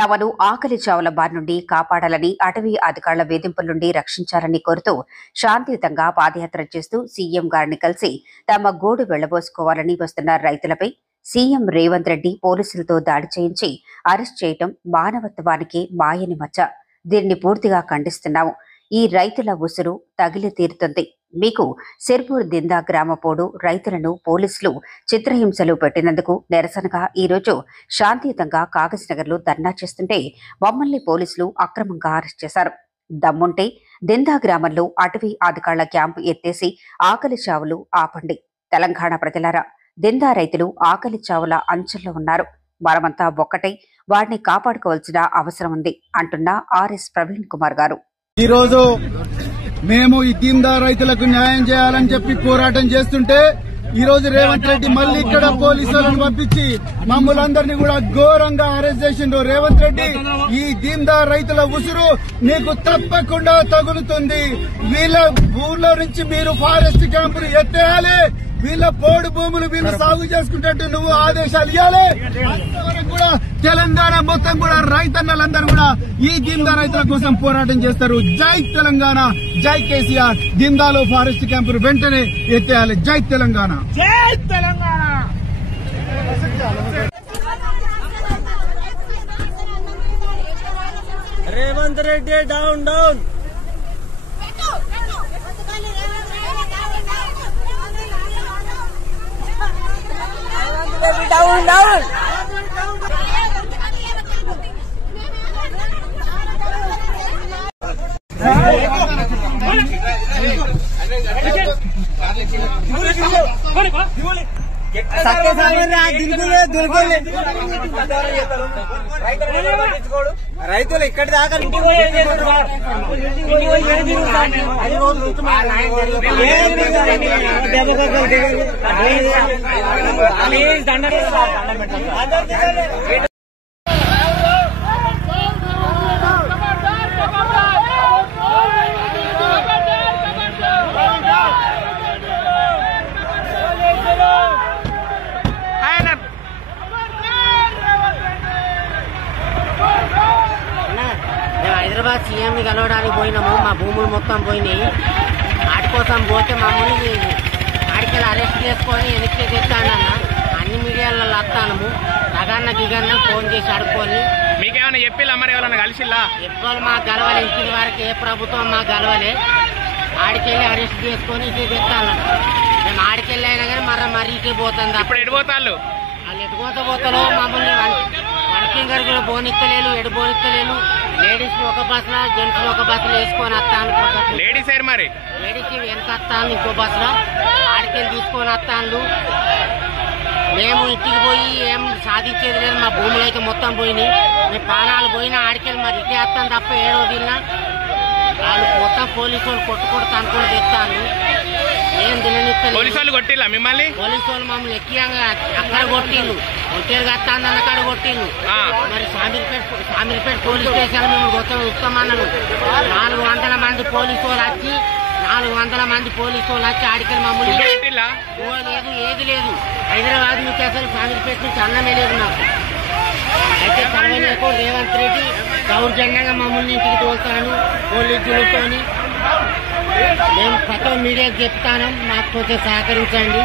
తమను ఆకలి చావుల బారి నుండి కాపాడాలని, అటవీ అధికారుల వేధింపుల నుండి రక్షించాలని కోరుతూ శాంతియుతంగా పాదయాత్ర చేస్తూ సీఎం గారిని కలిసి తమ గోడు వెళ్లబోసుకోవాలని వస్తున్న రైతులపై సీఎం రేవంత్ రెడ్డి పోలీసులతో దాడి చేయించి అరెస్ట్ చేయటం మానవత్వానికి మాయని మచ్చ. దీన్ని పూర్తిగా ఖండిస్తున్నాము. ఈ రైతుల ఉసురు తగిలి తీరుతుంది. మీకు సిర్పూర్ దిందా గ్రామపోడు రైతులను పోలీసులు చిత్రహింసలు పెట్టినందుకు నిరసనగా ఈరోజు శాంతియుతంగా కాగజ్నగర్లో ధర్నా చేస్తుంటే మమ్మల్ని పోలీసులు అక్రమంగా అరెస్ట్ చేశారు. దమ్ముంటే దిందా గ్రామంలో అటవీ అధికారుల క్యాంపు ఎత్తేసి ఆకలి చావులు ఆపండి. తెలంగాణ ప్రజలారా, దిందా రైతులు ఆకలి చావుల అంచుల్లో ఉన్నారు. మనమంతా ఒక్కటై వారిని కాపాడుకోవాల్సిన అవసరం ఉంది అంటున్న ఆర్ఎస్ ప్రవీణ్ కుమార్ గారు. ఈరోజు మేము ఈ దిందా రైతులకు న్యాయం చేయాలని చెప్పి పోరాటం చేస్తుంటే ఈరోజు రేవంత్ రెడ్డి మళ్లీ ఇక్కడ పోలీసులను పంపించి మమ్మల్ందరినీ కూడా ఘోరంగా అరెస్ట్ చేసిండ్రు. రేవంత్ రెడ్డి, ఈ దిందా రైతుల ఉసురు నీకు తప్పకుండా తగులుతుంది. వీళ్ళ ఊర్లో నుంచి మీరు ఫారెస్ట్ క్యాంపులు ఎత్తేయాలి. వీళ్ళ పోడు భూములు వీళ్ళు సాగు చేసుకుంటే నువ్వు ఆదేశాలు ఇవ్వాలి. అంతవరకు కూడా తెలంగాణ మొత్తం కూడా రైతన్నలందరూ కూడా ఈ దిందా రైతుల కోసం పోరాటం చేస్తారు. జై తెలంగాణ, జై కేసీఆర్. దిందాలో ఫారెస్ట్ క్యాంపులు వెంటనే ఎత్తేయాలి. జై తెలంగాణ, జై Telangana. Revanth Reddy down down. Down down. రైతులు ఇక్కడి దాకా హైదరాబాద్ సీఎంని కలవడానికి పోయినాము. మా భూములు మొత్తం పోయినాయి. వాటి కోసం పోతే మమ్మల్ని ఆడికెళ్ళి అరెస్ట్ చేసుకొని వెనక్కి తెచ్చానన్న. అన్ని మీడియాలలో వస్తాను. రగన్న దిగన్న ఫోన్ చేసి అడుక్కొని మీకేమైనా చెప్పిల్లా? మరి ఎవరన్నా కలిసిల్లా? ఎప్పుడు మాకు గలవలే. ఇంటి వరకు ఏ ప్రభుత్వం మాకు గలవలే. ఆడికెళ్ళి అరెస్ట్ చేసుకొని ఇటు తెచ్చానన్న. మేము ఆడికెళ్ళి అయినా కానీ మరి ఇటే పోతుంది. ఇప్పుడు ఎడిపోతాళ్ళు వాళ్ళు ఎటుకోత పోతారో మమ్మల్ని వర్కింగ్ కూడా పోనిస్తలేరు, ఎడు పోనిస్తలేరు. లేడీస్ ఒక బస్సులో, జెంట్స్ ఒక బస్సులో వేసుకొని వస్తాను. లేడీస్ మరి లేడీస్ వెనక వస్తాను ఇంకో బస్సులో. ఆడికెళ్ళి తీసుకొని వస్తాను. మేము ఇంటికి పోయి ఏం సాధించేది లేదు. మా భూములు అయితే మొత్తం పోయినాయి. మేము ప్రాణాలు పోయినా ఆడికెళ్ళి మరి ఇటే వస్తాను తప్ప ఏడో తిన్నా. వాళ్ళు మొత్తం పోలీసు వాళ్ళు కొట్టుకొడుతా అనుకుని తెస్తాను. ఏం తిననిస్తారు. పోలీసు వాళ్ళు కొట్టిల్లా మిమ్మల్ని? పోలీసు వాళ్ళు మమ్మల్ని ఎక్కియంగా అక్కడ కొట్టిండు. ఒంటేరు కత్తాందని అక్కడ కొట్టిండు. మరి సామిరిపేట పోలీస్ స్టేషన్ మేము వస్తామన్నాను. 400 మంది పోలీసు వాళ్ళు వచ్చి 400 మంది పోలీసు వాళ్ళు వచ్చి ఆడికెళ్ళి మమ్మల్ని లేదు, ఏది లేదు. హైదరాబాద్ నుంచి అసలు సామిరిపేట నుంచి అన్నమే లేదు నాకు. అయితే సమయంలో రేవంత్ రెడ్డి దౌర్జన్యంగా మమ్మల్ని ఇంటికి తోలుతాను పోలీసులతోని. మేము ప్రతి మీడియాకి చెప్తాను, మాకు కొంచెం సహకరించండి.